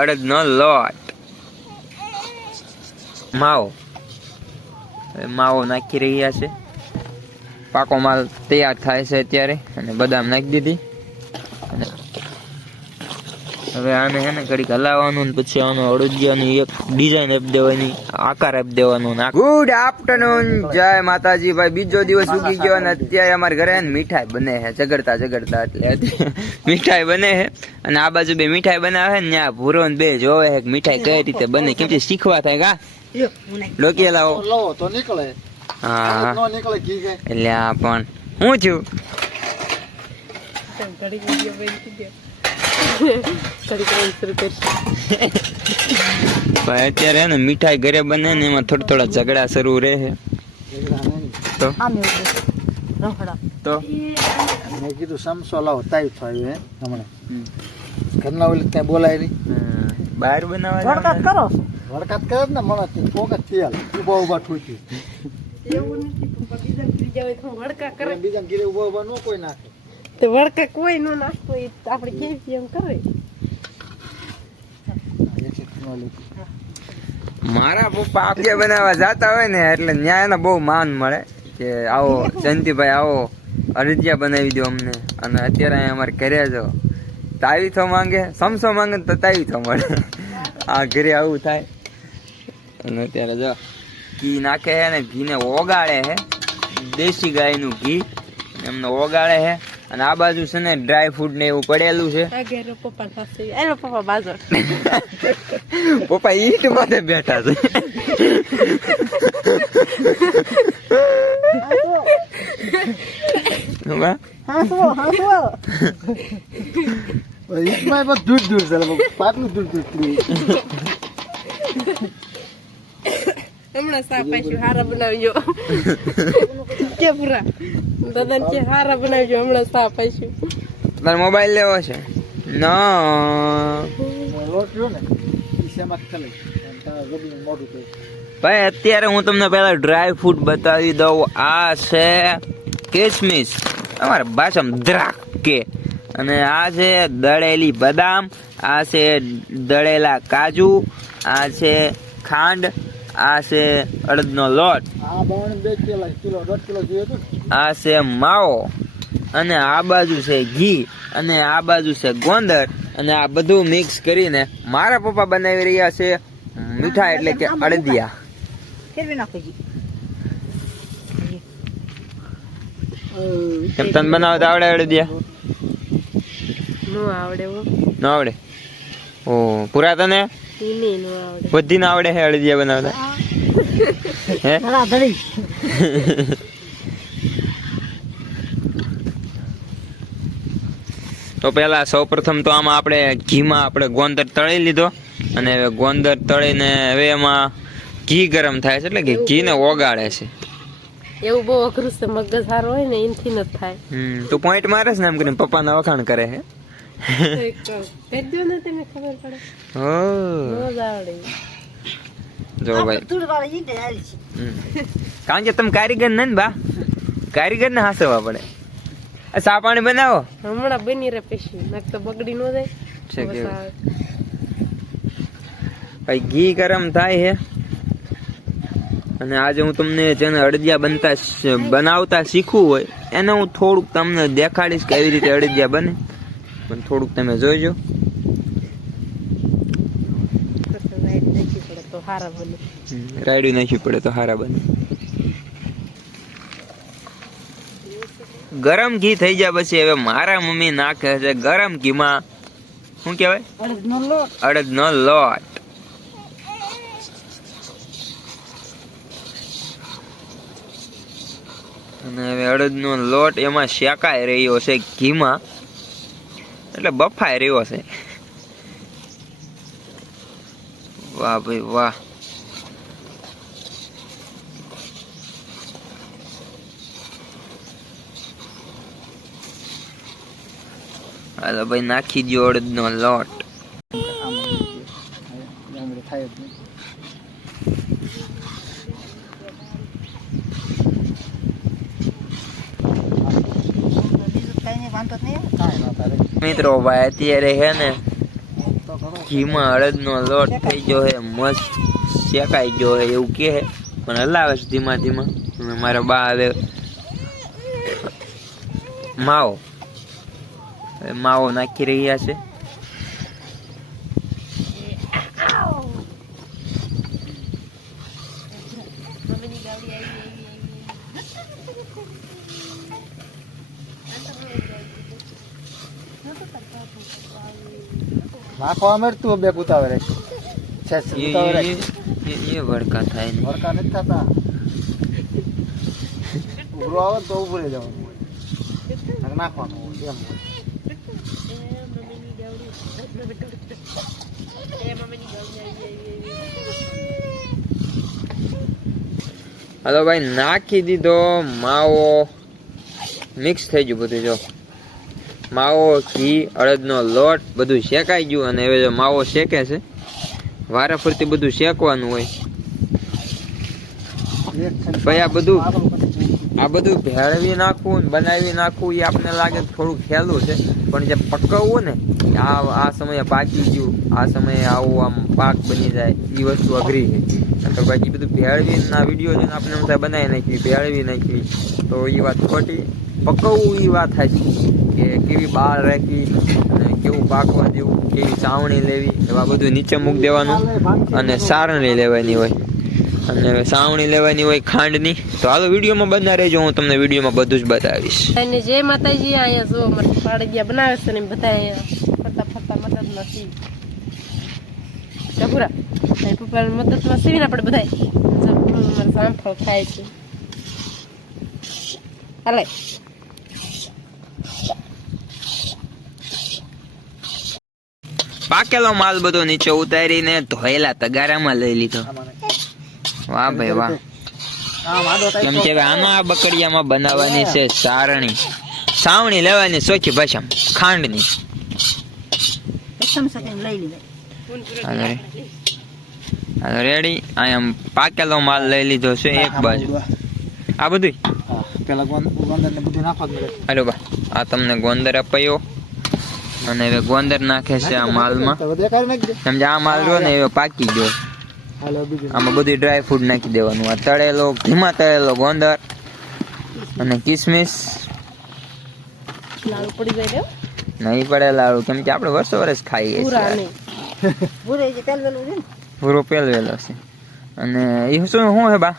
અડદનો લોટ, માવો માવો નાખી રહ્યા છે. પાકો માલ તૈયાર થાય છે અત્યારે અને બદામ નાખી દીધી. અને હવે આને હે ને ઘડીક હલાવવાનું ને પછી આનો અડદિયાની એક ડિઝાઇન આપી દેવાની, આકાર આપી દેવાનો. ગુડ આફ્ટરનૂન, જય માતાજી ભાઈ. બીજો દિવસ ઉગી ગયો અને અત્યારે અમારા ઘરે મીઠાઈ બને છે ઝઘડતા ઝઘડતા. એટલે મીઠાઈ બને છે અને આ બાજુ બે મીઠાઈ બનાવે ને ત્યાં ભૂરો ને બે જોવે છે મીઠાઈ કઈ રીતે બને, કેમ કે શીખવા થાય. કા ડોકીએ લાવો તો નીકળે. હા એટલે આ પણ હું છું અત્યારે ને મીઠાઈ ઘરે બને ને એમાં થોડા થોડા ઝઘડા શરૂ રહે છે. તો મેં કીધું સમસો લાવો તાઈ થયું હે હમણાં ઘરના ઓલી ત્યાં બોલાય નહીં, બહાર બનાવવા વડકાત કરો ને મને પોક તેલ ઉભા ઉભા ઠૂક્યું. બીજા ગીરે ઉભા ઉભા નો કોઈ નાખે તો વડકા કોઈ નો નાખતો આપણે કેવી એમ કરે. મારા પપ્પા આપે બનાવવા જતા હોય ને એટલે ન્યાય ને બહુ માન મળે કે આવો જયંતિભાઈ આવો અરજિયા બનાવી દો અમને. અને અત્યારે અહીંયા અમારે ઘરે જો તાવીથો માંગે, સમસો માંગે તો તાવીથો મળે. આ ઘરે આવું થાય. અને અત્યારે જો ઘી નાખે છે ને ઘીને ઓગાળે છે, દેશી ગાયનું ઘી એમને ઓગાળે છે. અને આ બાજુ છે ને ડ્રાય ફ્રૂટ ને એવું પડેલું છે. પપ્પા ઈટ માટે બેઠા છે. દૂર દૂર ચાલે પાટલું દૂર દૂર હમણાં સા પાછું હારા બનાવજો કે પૂરા દાદા કે હારા બનાવજો હમણાં સા પાછું. તાર મોબાઈલ લેવો છે? ભાઈ અત્યારે હું તમને પેલા ડ્રાય ફ્રૂટ બતાવી દઉં. આ છે કિસમિસ, અમારા ભાષામાં દ્રાક કે. અને આ છે દળેલી બદામ, આ છે દળેલા કાજુ, આ છે ખાંડ, આ છે અડદનો લોટ, આ છે માવો, અને આ બાજુ છે ઘી, અને આ બાજુ છે ગોંદર. અને આ બધું મિક્સ કરીને મારા પપ્પા બનાવી રહ્યા છે મીઠાઈ, એટલે કે અડદિયા. કેમ તને બનાવતા આવડે અડદિયા? નો આવડે. ન આવડે? ઓ પૂરા તને બધી ના આવડે હે અડદિયા બનાવતા? હે તો પેલા સૌ પ્રથમ તો આમાં આપણે ઘીમાં આપણે ગોંદર તળી લીધો. અને હવે ગોંદર તળીને હવે એમાં ઘી ગરમ થાય છે, એટલે કે ઘીને ઓગાળે છે. એવું બહુ અઘરું છે, મગજ સારો હોય ને એનથી ન થાય. તું પોઈન્ટ મારે છે ને એમ કરીને પપ્પાના વખાણ કરે હે. જો ભાઈ કારણ કે તમે કારીગર ને બા, કારીગર ને હાસવા પડે. સા પાણી બનાવો હમણાં બની રે પછી નક તો બગડી નો જાય. ભાઈ ઘી ગરમ થાય છે. અને આજે હું તમને જેને અડદિયા બનાવતા શીખવું હોય એને હું થોડુંક તમને દેખાડીશ કે એવી રીતે અડદિયા બને, પણ થોડુંક તમે જોઈજો. રાયડું નાખવી પડે તો હારા બને. ગરમ ઘી થઈ જાય પછી હવે મારા મમ્મી નાખે છે ગરમ ઘીમાં શું કહેવાય? અડદનો લોટ. અને હવે અડદનો લોટ એમાં શેકાઈ રહ્યો છે ઘીમાં, એટલે બફાઈ રહ્યો છે. વાહ ભાઈ વાહ. હાલો ભાઈ નાખી દો અડદનો લોટ. મિત્રો ભાઈ અત્યારે હે ને ઘીમાં અડદનો લોટ થઈ ગયો હે, મસ્ત શેકાઈ ગયો હે એવું કે પણ હલાવે છે ધીમા ધીમા. અને મારા બા હવે માવો નાખી રહ્યા છે. નાખવા મળતું બે કુતાવે રે છે કુતાવે રે એ વડકા થાય ને વરકા નથી થતા. ઉભરો આવે તો ઉભું રહી જવાનું હોય, નાખવાનું હોય એમ. હાલો ભાઈ નાખી દીધો માવો, મિક્સ થઈ ગયું બધું. જો માવો, ઘી, અડદનો લોટ બધું શેકાઈ ગયું. અને હવે જો માવો શેકે છે, વારા ફરતી બધું શેકવાનું હોય. ભાઈ આ બધું ભેળવી નાખવું ને બનાવી નાખવું એ આપણને લાગે થોડુંક સહેલું છે, પણ જે પકવવું ને આ સમયે પાકી ગયું, આ સમયે આવું આમ પાક બની જાય એ વસ્તુ અઘરી છે. તો બાકી બધું ભેળવી ના વિડીયો જોઈને આપણે એમ થાય બનાવી નાખવી, ભેળવી નાખવી, તો એ વાત ખોટી. પકવવું એ વાત થાય કે કેવી બહાર રાખવી અને કેવું પાકવા દેવું, કેવી સાવણી લેવી, એવા બધું નીચે મૂકી દેવાનું. અને સારણી લેવાની હોય, અને સાવણી લેવાની હોય ખાંડની. તો હાલો વિડીયોમાં બના રહેજો, હું તમને વિડીયોમાં બધું જ બતાવીશ. અને જય માતાજી. અહીંયા જો મારા પાડગિયા બનાવે છે ને બધા અહીંયા ફરતા મદદ નથી પૂરા પપ્પા મદદમાં સીવીને આપણે બધા જામફળ ખાય છે. હાલે પાકેલો માલ બધો નીચે ઉતારીને ધોયેલા તગારામાં લઈ લીધો. વાહ ભાઈ વાહ. કેમ કે આમાં બકડિયામાં બનાવવાની છે સારણી, સાવણી લેવાની સોખી ભાષામાં ખાંડની. રેડી. અહીંયા પાકેલો માલ લઈ લીધો છે એક બાજુ. આ બધું હાલો બા, આ તમને ગોંદર અપાયો. અને હવે ગોંદર નાખે છે આ માલમાં. સમજે આ માલ રહ્યો ને એ પાકી ગયો. આમાં બધી ડ્રાય ફ્રૂટ નાખી દેવાનું. આ તળેલો, ધીમા તળેલો ગોંદર અને કિસમિસ. લાડુ પડી જાય નહીં પડે લાડુ, કેમ કે આપણે વર્ષો વર્ષ ખાઈએ છીએ. પૂરો પેલવેલો છે. અને એ શું હે બા?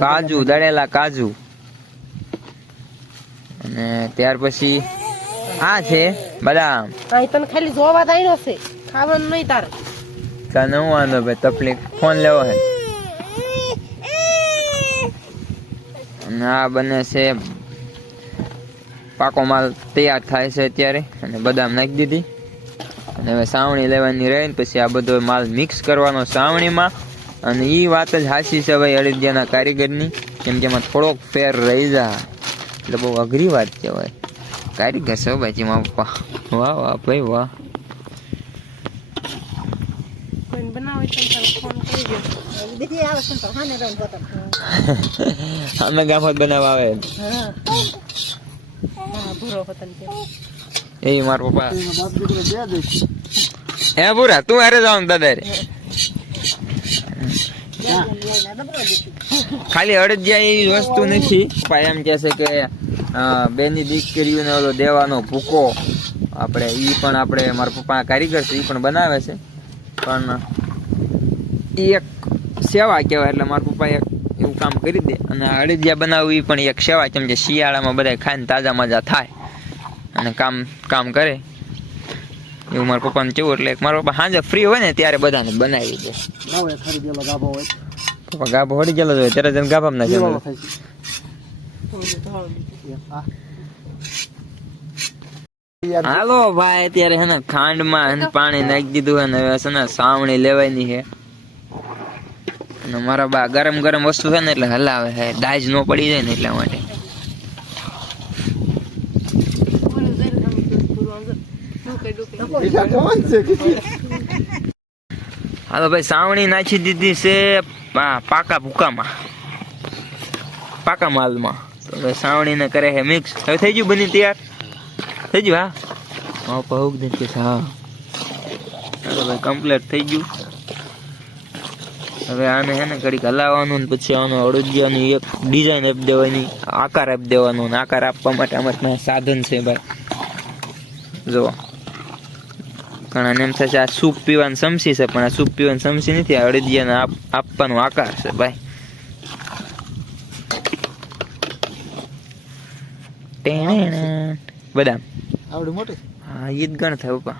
કાજુ, દળેલા કાજુ. અને ત્યાર પછી આ છે બદામ. તને ખાલી જોવા દાયનો છે, ખાવાનું નહીં તારે. તને હું વાંધો ભાઈ, તકલીફ ફોન લેવો હે. અને આ બને છે પાકો માલ તૈયાર થાય છે અત્યારે. અને બદામ નાખી દીધી. અને હવે સાવણી લેવાની રહે ને પછી આ બધો માલ મિક્સ કરવાનો સાવણીમાં. અને એ વાત જ હાસી છે ભાઈ અડદિયાના કારીગરની, કેમ કે એમાં થોડોક ફેર રહી જાય એટલે બહુ અઘરી વાત કહેવાય. કારીગર છો ભાઈ મારા પપ્પા. વાહ વાહ ભાઈ વાહ. અમે ગામમાં બનાવવા આવે એ મારા પપ્પા. હે પૂરા તું હારે જાવ દાદા રે. ખાલી અડદિયા એવી વસ્તુ નથી. એમ કે છે કે બેની દીકરીઓને ઓલો દેવાનો ભૂકો આપણે ઈ પણ આપણે મારા પપ્પા કારીગર છે, ઈ પણ બનાવે છે. પણ ઈ એક સેવા કહેવાય. એટલે મારા પપ્પા એક એવું કામ કરી દે. અને અડદિયા બનાવવું એ પણ એક સેવા, કેમ કે શિયાળામાં બધા ખાઈને તાજા મજા થાય અને કામ કરે એવું મારા પપ્પાને કેવું. એટલે મારા પપ્પા સાંજે ફ્રી હોય ને ત્યારે બધાને બનાવી દે. પપ્પા ગાભો હળી ગયેલો હોય ત્યારે જઈને ગાભામાં ના જવાનું. હાલો ભાઈ અત્યારે હે ને ખાંડમાં પાણી નાખી દીધું અને હવે છે ને સાવણી લેવાની છે. અને મારા બા ગરમ ગરમ વસ્તુ છે ને એટલે હલાવે છે, ડાજ ન પડી જાય ને એટલા માટે. હાલો ભાઈ સાવણી નાખી દીધી છે પાકા ભૂકામાં, પાકા માલમાં. તો હવે સાવણીને કરે છે મિક્સ. હવે થઈ ગયું બની તૈયાર થઈ ગયું. હા પહોંચ દે કે હા ચાલો ભાઈ કમ્પ્લીટ થઈ ગયું. હવે આને હે ને ઘડીક હલાવવાનું ને પછી આનો અડદિયાની એક ડિઝાઇન આપી દેવાની, આકાર આપી દેવાનો. અને આકાર આપવા માટે અમારે ત્યાં સાધન છે ભાઈ. જો ઘણા એમ થશે આ સૂપ પીવાની સમસી છે, પણ આ સૂપ પીવાની સમસી નથી, આ અડદિયાને આપવાનો આકાર છે ભાઈ. બદામ આવડી મોટી હા ઈદ ગણ થાય ઉપા.